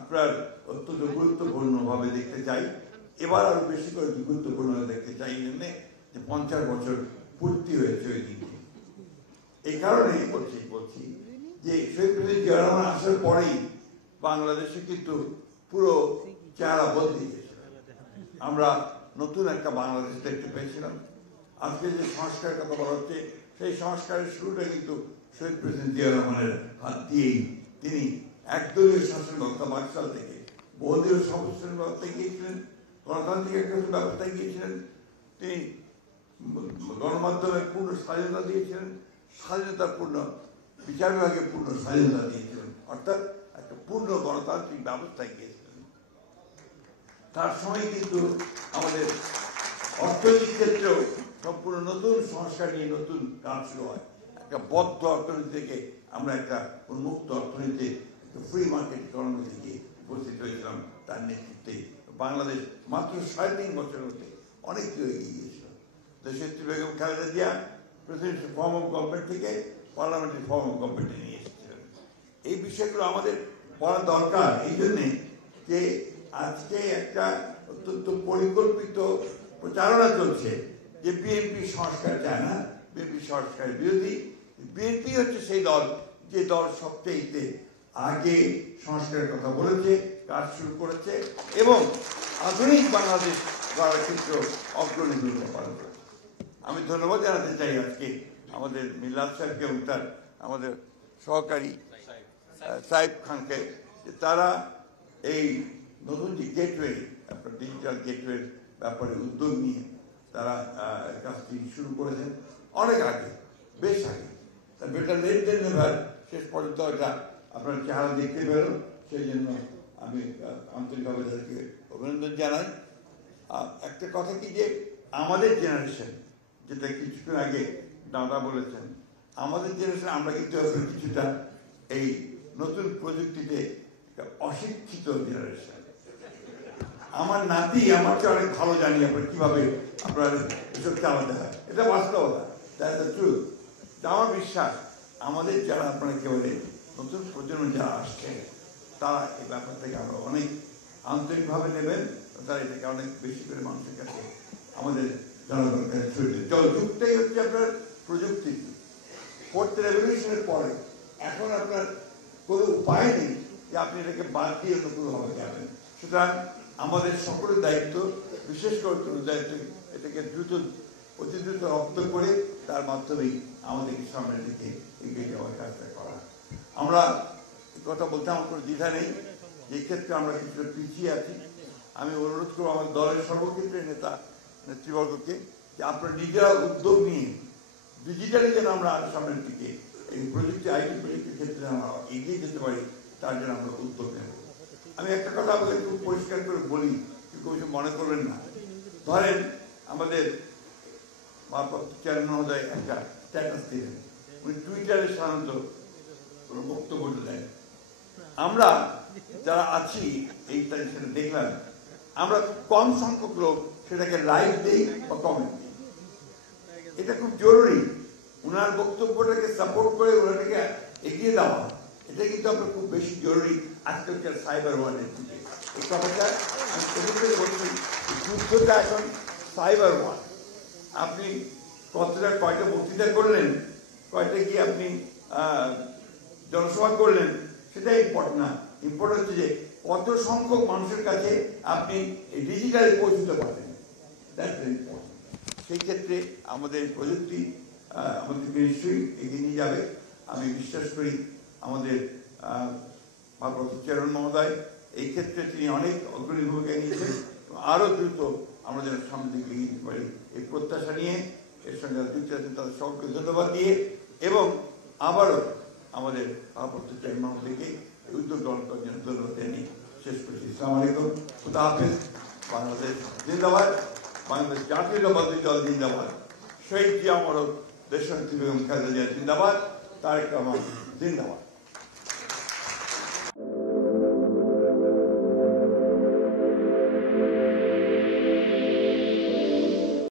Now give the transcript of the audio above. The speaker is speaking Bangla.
আপনার অত্যন্ত গুরুত্বপূর্ণভাবে দেখতে চাই। এবার আরো বেশি করে গুরুত্বপূর্ণ দেখতে চাই জন্যে যে 50 বছর পূর্তি হয়েছে ওই দিনটি। এই কারণেই বলছি যে শহীদ প্রেসিডেন্ট জিয়া রহমান আসার পরেই বাংলাদেশে কিন্তু পুরো চেহারা বদলে গেছে। আমরা নতুন একটা বাংলাদেশ দেখতে পেয়েছিলাম। আজকে যে সংস্কারের কথা বলা হচ্ছে সেই সংস্কারের শুরুটা কিন্তু শহীদ প্রেসিডেন্ট জিয়া রহমানের হাত দিয়েই। তিনি একদলীয় শাসন ব্যবস্থা 22 সাল থেকে বহুদলীয় শাসন ব্যবস্থায় গিয়েছিলেন, গণতান্ত্রিক একটা ব্যবস্থায় গিয়েছিলেন। তিনি গণমাধ্যমে পূর্ণ স্বাধীনতা দিয়েছিলেন, স্বাধীনতাপূর্ণ বিচার বিভাগে পূর্ণ স্বাধীনতা দিয়েছিলেন, অর্থাৎ একটা পূর্ণ গণতান্ত্রিক ব্যবস্থায় গিয়েছিলেন। তার সময় কিন্তু আমাদের অর্থনৈতিক ক্ষেত্রেও সম্পূর্ণ নতুন সংস্কার নিয়ে নতুন কাজ শুরু হয়। একটা বদ্ধ অর্থনীতি থেকে আমরা একটা উন্মুক্ত অর্থনীতি, ফ্রি মার্কেট ইকোনমি থেকে উপস্থিত হয়েছিলাম তার নেতৃত্বে। বাংলাদেশ মাত্র 3.5 বছরের মধ্যে অনেক কিছু এগিয়ে গিয়েছিল। দেশনেত্রী Begum Khaleda Zia presidential form of government থেকে পার্লামেন্টারি ফর্ম অফ গভর্নমেন্টে নিয়ে এসেছিলেন। এই বিষয়গুলো আমাদের পড়া দরকার এই জন্যে যে আজকে একটা অত্যন্ত পরিকল্পিত প্রচারণা চলছে যে বিএনপি সংস্কার চায় না, বিএনপি সংস্কার বিরোধী। বিএনপি হচ্ছে সেই দল যে দল সবচেয়ে আগে সংস্কারের কথা বলেছে, কাজ শুরু করেছে এবং আধুনিক বাংলাদেশ গড়ার ক্ষেত্রে অগ্রণী ভূমিকা পালন করেছে। আমি ধন্যবাদ জানাতে চাই আজকে আমাদের মিল্লাত সাহেবকে এবং তার আমাদের সহকারী সাহেব খানকে, যে তারা এই নতুন যে গেটওয়ে, আপনার ডিজিটাল গেটওয়ের ব্যাপারে উদ্যোগ নিয়ে তারা কাজটি শুরু করেছেন অনেক আগে, বেশ আগে। বেটার লেট দেন নেভার, শেষ পর্যন্ত এটা আপনার চেহারা দেখতে পেল। সেই জন্য আমি আন্তরিকভাবে তাদেরকে অভিনন্দন জানাই। একটা কথা কি যে আমাদের জেনারেশন, যেটা কিছুক্ষণ আগে দাদা বলেছেন, আমাদের জেনারেশন আমরা কিন্তু কিছুটা এই নতুন প্রযুক্তিতে অশিক্ষিত জেনারেশন। আমার নাতি আমার চেয়ে অনেক ভালো জানি আপনার কিভাবে আপনার এসব চালাতে হয়, এটা বাস্তবতা, দ্যাটস দ্য ট্রুথ। আমার বিশ্বাস আমাদের যারা আপনারা কেবলে নতুন প্রজন্ম যারা আসছে তারা এই ব্যাপারটাকে আমরা অনেক আন্তরিকভাবে নেবেন, তারা এটাকে অনেক বেশি করে মানুষের কাছে আমাদের জনগণের কাছে ছড়িয়ে দেবেন। যুগটাই হচ্ছে আপনার প্রযুক্তি। 4th রেভলিউশনের পরে এখন আপনার কোনো উপায় নেই যে আপনি এটাকে বাদ দিয়ে অন্য কোনোভাবে যাবেন। সুতরাং আমাদের সকলের দায়িত্ব, বিশেষ করে তরুণ দায়িত্ব, এটাকে অতি দ্রুত রপ্ত করে তার মাধ্যমেই আমাদেরকে সামনের দিকে এগিয়ে যাওয়ার কাজটা করা। আমরা কথা বলতে আমার কোনো দ্বিধা নেই, যে ক্ষেত্রে আমরা কিছুটা পিছিয়ে আছি। আমি অনুরোধ করবো আমার দলের সর্বক্ষেত্রে নেতৃবর্গকে যে আপনারা নিজেরা উদ্যোগ নিয়ে ডিজিটালি যেন আমরা সামনের দিকে এই প্রযুক্তি, আইটি প্রযুক্তির ক্ষেত্রে আমরা এগিয়ে যেতে পারি, তার জন্য আমরা উদ্যোগ নেব। আমি একটা কথা আপনাদের খুব পরিষ্কার করে বলি, কেউ কিছু মনে করবেন না। ধরেন আমাদের ভারপ্রাপ্ত চেয়ারম্যান মহোদয় একটা স্ট্যাটাস দিলেন, উনি টুইটারে সাধারণত কোনো বক্তব্য দেন। আমরা যারা আছি এই তারিখ সেটা দেখলাম, আমরা কম সংখ্যক লোক সেটাকে লাইক দিই বা কমেন্ট দিই। এটা খুব জরুরি, ওনার বক্তব্যটাকে সাপোর্ট করে ওনাটাকে এগিয়ে দেওয়া, এটা কিন্তু আমরা খুব বেশি জরুরি আজকালকার সাইবার ওয়ার্ল্ডের দিকে। এই কথাটা আমি প্রথম বলছি, যুদ্ধটা এখন সাইবার ওয়ার্ল্ড। আপনি কয়টা বক্তৃতা করলেন, কয়টা গিয়ে আপনি জনসভা করলেন, সেটাই ইম্পর্টেন্ট না। ইম্পর্টেন্ট হচ্ছে যে কত সংখ্যক মানুষের কাছে আপনি ডিজিটালি পৌঁছতে পারেন, দ্যাটস ভেরি ইম্পর্টেন্ট। সেই ক্ষেত্রে আমাদের প্রযুক্তি আমাদেরকে নিশ্চয়ই এগিয়ে নিয়ে যাবে। আমি বিশ্বাস করি আমাদের ভারপ্রাপ্ত চেয়ারম্যান মহোদয় এই ক্ষেত্রে তিনি অনেক অগ্রণী ভূমিকা নিয়েছেন। আরও দ্রুত আমরা যেন সামনের দিকে এগিয়ে দিতে পারি এই প্রত্যাশা নিয়ে, এর সঙ্গে যুক্ত আছেন তাদের সকলকে ধন্যবাদ দিয়ে এবং আবারও আমাদের ভারপ্রাপ্ত চেয়ারম্যান মহোদয়কে উদ্যোগ গ্রহণ করার জন্য ধন্যবাদ জানিয়ে শেষ করছি। আসসালামু আলাইকুম, খুদা হাফেজ। বাংলাদেশ জিন্দাবাদ, বাংলাদেশ জাতীয়তাবাদী দল জিন্দাবাদ, শহীদ জিয়া অমর, দেশনেত্রী বেগম খালেদা জিয়া জিন্দাবাদ, তারেক রহমান জিন্দাবাদ।